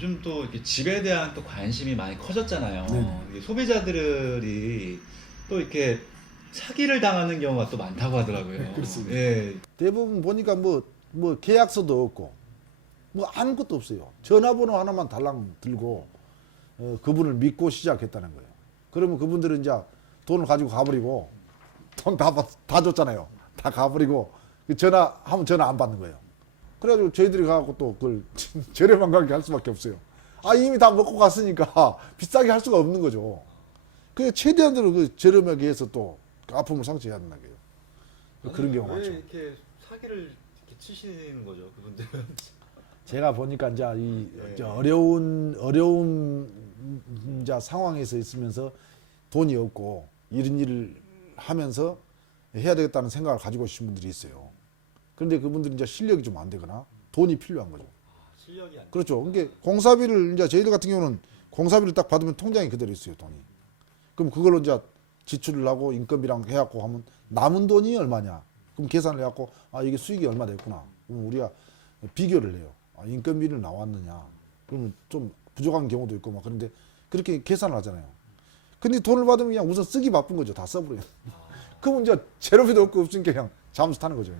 요즘 또 이렇게 집에 대한 또 관심이 많이 커졌잖아요. 네네. 이게 소비자들이 또 이렇게 사기를 당하는 경우가 또 많다고 하더라고요. 네, 그렇습니다. 예. 대부분 보니까 뭐, 뭐 계약서도 없고 뭐 아무것도 없어요. 전화번호 하나만 달랑 들고 어, 그분을 믿고 시작했다는 거예요. 그러면 그분들은 이제 돈을 가지고 가버리고 돈 다 다 줬잖아요. 다 가버리고 그 전화 하면 전화 안 받는 거예요. 그래가지고 저희들이 가고 또 그걸 저렴한 가격에 할 수밖에 없어요. 아 이미 다 먹고 갔으니까 비싸게 할 수가 없는 거죠. 그 최대한으로 그 저렴하게 해서 또 아픔을 상처해야 된다는 거예요. 그런 경우가 왜 많죠. 이렇게 사기를 이렇게 치시는 거죠, 그분들은? 제가 보니까 이제 이 네. 저 어려운 어려운 이제 상황에서 있으면서 돈이 없고 이런 일을 하면서 해야 되겠다는 생각을 가지고 오신 분들이 있어요. 그런데 그분들이 이제 실력이 좀 안 되거나 돈이 필요한 거죠. 실력이 안 그렇죠. 그러니까 공사비를 이제 저희들 같은 경우는 공사비를 딱 받으면 통장에 그대로 있어요 돈이. 그럼 그걸로 이제 지출을 하고 인건비랑 해갖고 하면 남은 돈이 얼마냐? 그럼 계산을 해갖고 아 이게 수익이 얼마 됐구나. 그럼 우리가 비교를 해요. 아, 인건비를 나왔느냐? 그러면 좀 부족한 경우도 있고 막 그런데 그렇게 계산을 하잖아요. 근데 돈을 받으면 그냥 우선 쓰기 바쁜 거죠. 다 써버려요. 그러면 이제 재료비도 없고 없으니까 그냥 잠수 타는 거죠.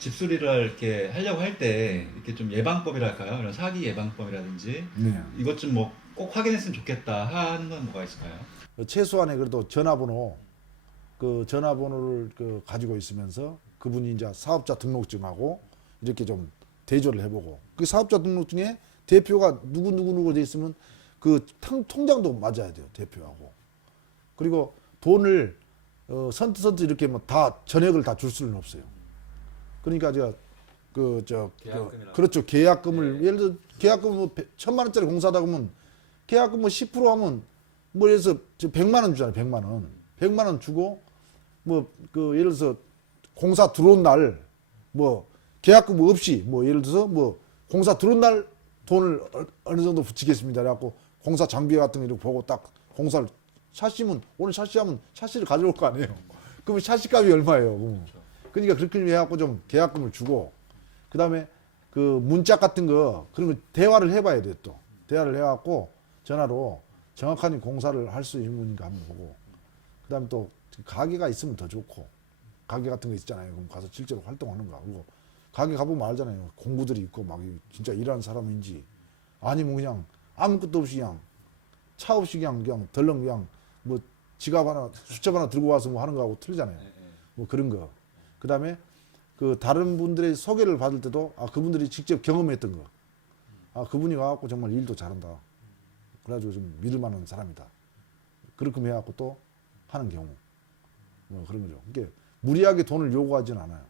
집수리를 이렇게 하려고 할 때 이렇게 좀 예방법이랄까요? 이런 사기 예방법이라든지 네. 이것 좀 뭐 꼭 확인했으면 좋겠다 하는 건 뭐가 있을까요? 최소한의 그래도 전화번호 그 전화번호를 그 가지고 있으면서 그분이 이제 사업자 등록증하고 이렇게 좀 대조를 해보고 그 사업자 등록증에 대표가 누구 누구 누구 돼 있으면 그 탕- 통장도 맞아야 돼요 대표하고 그리고 돈을 어, 선뜻선뜻 이렇게 뭐 다 전액을 다 줄 수는 없어요 그러니까 저그저 계약금이라고. 그렇죠 계약금을 예를 들어 계약금 뭐 백- 천만 원짜리 공사다 그러면 계약금 뭐10% 하면 뭐 예를 들어서 저 100만 원 주잖아요. 100만 원. 100만 원 주고 뭐 그 예를 들어서 공사 들어온 날 뭐 계약금 없이 뭐 예를 들어서 뭐 공사 들어온 날 돈을 어- 어느 정도 붙이겠습니다. 그래갖고 공사 장비 같은 거 이렇게 보고 딱 공사를 샤시면 오늘 샤시하면 샤시를 가져올 거 아니에요. 그러면 샤시 값이 얼마예요? 그럼. 그러니까 그렇게 해갖고 좀 계약금을 주고 그 다음에 그 문자 같은 거 그러면 대화를 해봐야 돼요 또. 대화를 해갖고 전화로 정확하게 공사를 할 수 있는 분인가 한번 보고 그 다음에 또 가게가 있으면 더 좋고 가게 같은 거 있잖아요. 그럼 가서 실제로 활동하는 거 하고. 가게 가보면 알잖아요. 공구들이 있고 막 진짜 일하는 사람인지. 아니면 그냥 아무것도 없이 그냥 차 없이 그냥 그냥 덜렁 그냥 뭐 지갑 하나 수첩 하나 들고 와서 뭐 하는 거하고 틀리잖아요. 뭐 그런 거 그 다음에 그 다른 분들의 소개를 받을 때도 아 그분들이 직접 경험했던 거. 아 그분이 와갖고 정말 일도 잘한다. 그래가지고 좀 믿을 만한 사람이다. 그렇게 해갖고 또 하는 경우. 뭐 그런 거죠. 이게 무리하게 돈을 요구하지는 않아요.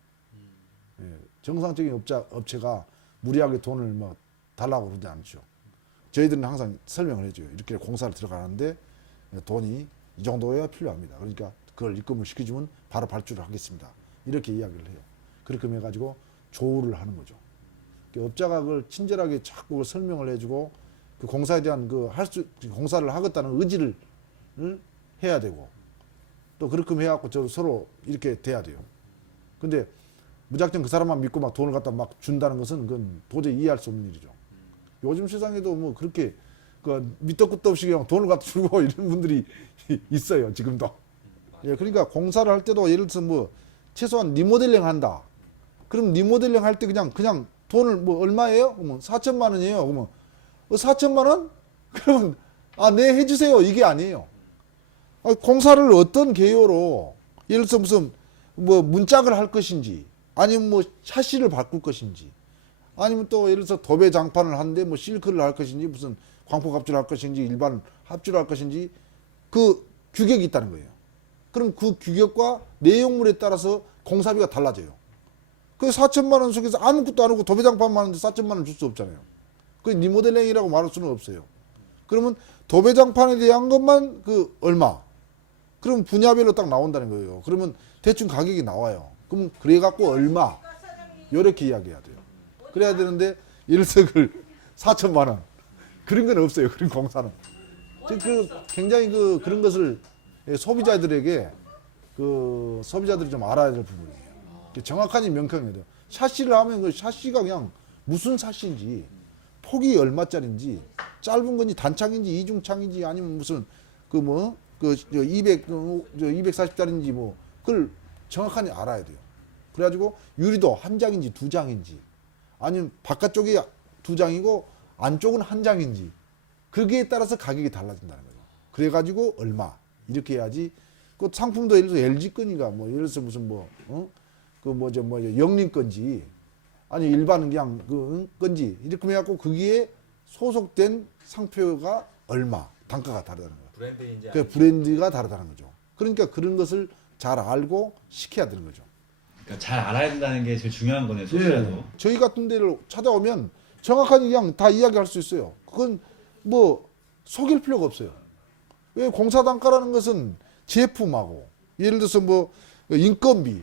예, 정상적인 업자, 업체가 무리하게 돈을 뭐 달라고 그러지 않죠. 저희들은 항상 설명을 해줘요. 이렇게 공사를 들어가는데 돈이 이 정도여야 필요합니다. 그러니까 그걸 입금을 시켜주면 바로 발주를 하겠습니다. 이렇게 이야기를 해요. 그렇게 해가지고 조우를 하는 거죠. 그 업자가 그걸 친절하게 자꾸 설명을 해주고 그 공사에 대한 그 할 수 공사를 하겠다는 의지를 을 해야 되고 또 그렇게 해갖고 저 서로 이렇게 돼야 돼요. 근데 무작정 그 사람만 믿고 막 돈을 갖다 막 준다는 것은 그건 도저히 이해할 수 없는 일이죠. 요즘 세상에도 뭐 그렇게 그 밑도 끝도 없이 그냥 돈을 갖다 주고 이런 분들이 있어요 지금도. 예, 그러니까 공사를 할 때도 예를 들어서 뭐 최소한 리모델링 한다. 그럼 리모델링 할 때 그냥 그냥 돈을 뭐 얼마예요? 그러면 4천만 원이에요. 그러면 어, 4천만 원? 그러면 아, 네 해주세요. 이게 아니에요. 아, 공사를 어떤 개요로 예를 들어서 무슨 뭐 문짝을 할 것인지 아니면 뭐 샤시를 바꿀 것인지 아니면 또 예를 들어서 도배 장판을 하는데 뭐 실크를 할 것인지 무슨 광폭 합주를 할 것인지 일반 합주를 할 것인지 그 규격이 있다는 거예요. 그럼 그 규격과 내용물에 따라서 공사비가 달라져요. 그 4천만 원 속에서 아무것도 안 하고 도배장판만 하는데 4천만 원 줄 수 없잖아요. 그 리모델링이라고 말할 수는 없어요. 그러면 도배장판에 대한 것만 그 얼마? 그럼 분야별로 딱 나온다는 거예요. 그러면 대충 가격이 나와요. 그럼 그래 갖고 얼마? 요렇게 이야기해야 돼요. 그래야 되는데 그 4천만 원 그런 건 없어요. 그런 공사는. 그- 그 굉장히 그 그런 것을 예, 소비자들에게 그 소비자들이 좀 알아야 될 부분이에요. 정확하게 명확해야 돼요. 샤시를 하면 그 샤시가 그냥 무슨 샤시인지 폭이 얼마짜리인지 짧은 건지 단창인지 이중창인지 아니면 무슨 그 뭐 그 200, 어, 저 240짜리인지 뭐 그걸 정확하게 알아야 돼요. 그래가지고 유리도 한 장인지 두 장인지 아니면 바깥쪽이 두 장이고 안쪽은 한 장인지 거기에 따라서 가격이 달라진다는 거죠. 그래가지고 얼마 이렇게 해야지 그 상품도 예를 들어서 LG 건이가 뭐 예를 들어서 무슨 뭐 어 그 뭐죠 뭐죠 영림 건지 아니 일반 그냥 그 응? 건지 이렇게 해갖고 거기에 소속된 상표가 얼마 단가가 다르다는 거예요. 브랜드인지 그 브랜드가 다르다는 거죠. 그러니까 그런 것을 잘 알고 시켜야 되는 거죠. 그러니까 잘 알아야 된다는 게 제일 중요한 거네요. 소비자도. 저희 같은 데를 찾아오면 정확하게 그냥 다 이야기할 수 있어요. 그건 뭐 속일 필요가 없어요. 왜 공사 단가라는 것은 제품하고 예를 들어서 뭐 인건비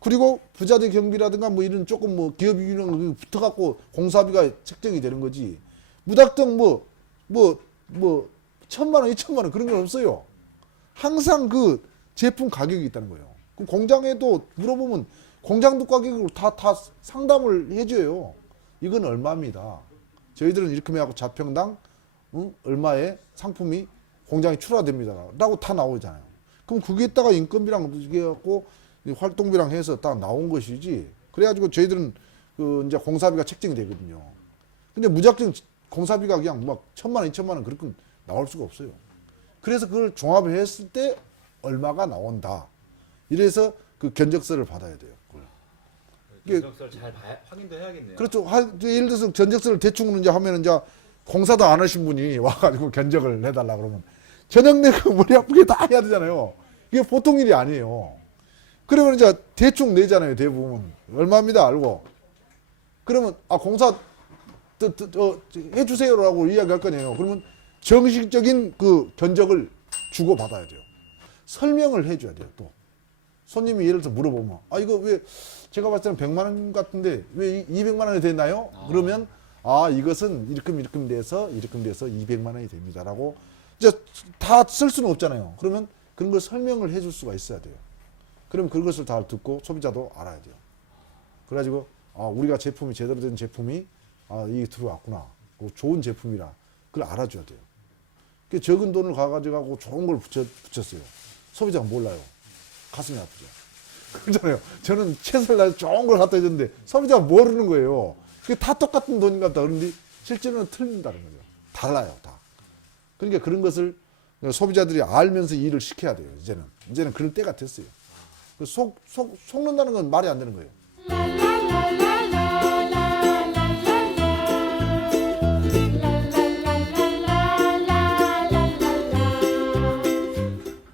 그리고 부자재 경비라든가 뭐 이런 조금 뭐 기업 거 붙어갖고 공사비가 책정이 되는 거지. 무작정 뭐뭐 뭐 천만 원, 이천만 원 그런 건 없어요. 항상 그 제품 가격이 있다는 거예요. 그 공장에도 물어보면 공장도 가격으로 다, 다 상담을 해줘요. 이건 얼마입니다. 저희들은 이렇게 해갖고 자평당 응? 얼마의 상품이 공장에 출하됩니다. 라고 다 나오잖아요. 그럼 거기에다가 인건비랑 이게 갖고 이 활동비랑 해서 딱 나온 것이지. 그래가지고 저희들은 그 이제 공사비가 책정이 되거든요. 근데 무작정 공사비가 그냥 막 천만 원, 이천만 원 그렇게 나올 수가 없어요. 그래서 그걸 종합을 했을 때 얼마가 나온다. 이래서 그 견적서를 받아야 돼요. 견적서를 잘 봐야, 확인도 해야겠네요. 그렇죠. 하- 예를 들어서 견적서를 대충 이제 하면 이제 공사도 안 하신 분이 와가지고 견적을 내달라 그러면 저녁 내고 머리 아프게 다 해야 되잖아요. 이게 보통 일이 아니에요. 그러면 이제 대충 내잖아요. 대부분 얼마입니다 알고. 그러면 아 공사 또, 또, 어, 해주세요라고 이야기할 거네요. 그러면 정식적인 그 견적을 주고 받아야 돼요. 설명을 해줘야 돼요. 또 손님이 예를 들어 서 물어보면 아 이거 왜 제가 봤을 때는 100만 원 같은데 왜 200만 원이 됐나요? 그러면 아 이것은 이렇게 이렇게 돼서 이렇게 돼서 200만 원이 됩니다라고 이제 다 쓸 수는 없잖아요. 그러면 그런 걸 설명을 해줄 수가 있어야 돼요. 그럼 그것을 다 듣고 소비자도 알아야 돼요. 그래가지고 아 우리가 제품이 제대로 된 제품이 아 이게 들어왔구나. 그 좋은 제품이라 그걸 알아줘야 돼요. 그 적은 돈을 가가지고 좋은 걸 붙여, 붙였어요. 소비자가 몰라요. 가슴이 아프죠. 그렇잖아요. 저는 최선을 다해서 좋은 걸 갖다 줬는데 소비자가 모르는 거예요. 그게 다 똑같은 돈인 것 같다. 그런데 실제로는 틀린다는 거죠. 달라요, 다. 그러니까 그런 것을 소비자들이 알면서 일을 시켜야 돼요. 이제는 이제는 그럴 때가 됐어요. 그 속, 속, 속는다는 건 말이 안 되는 거예요.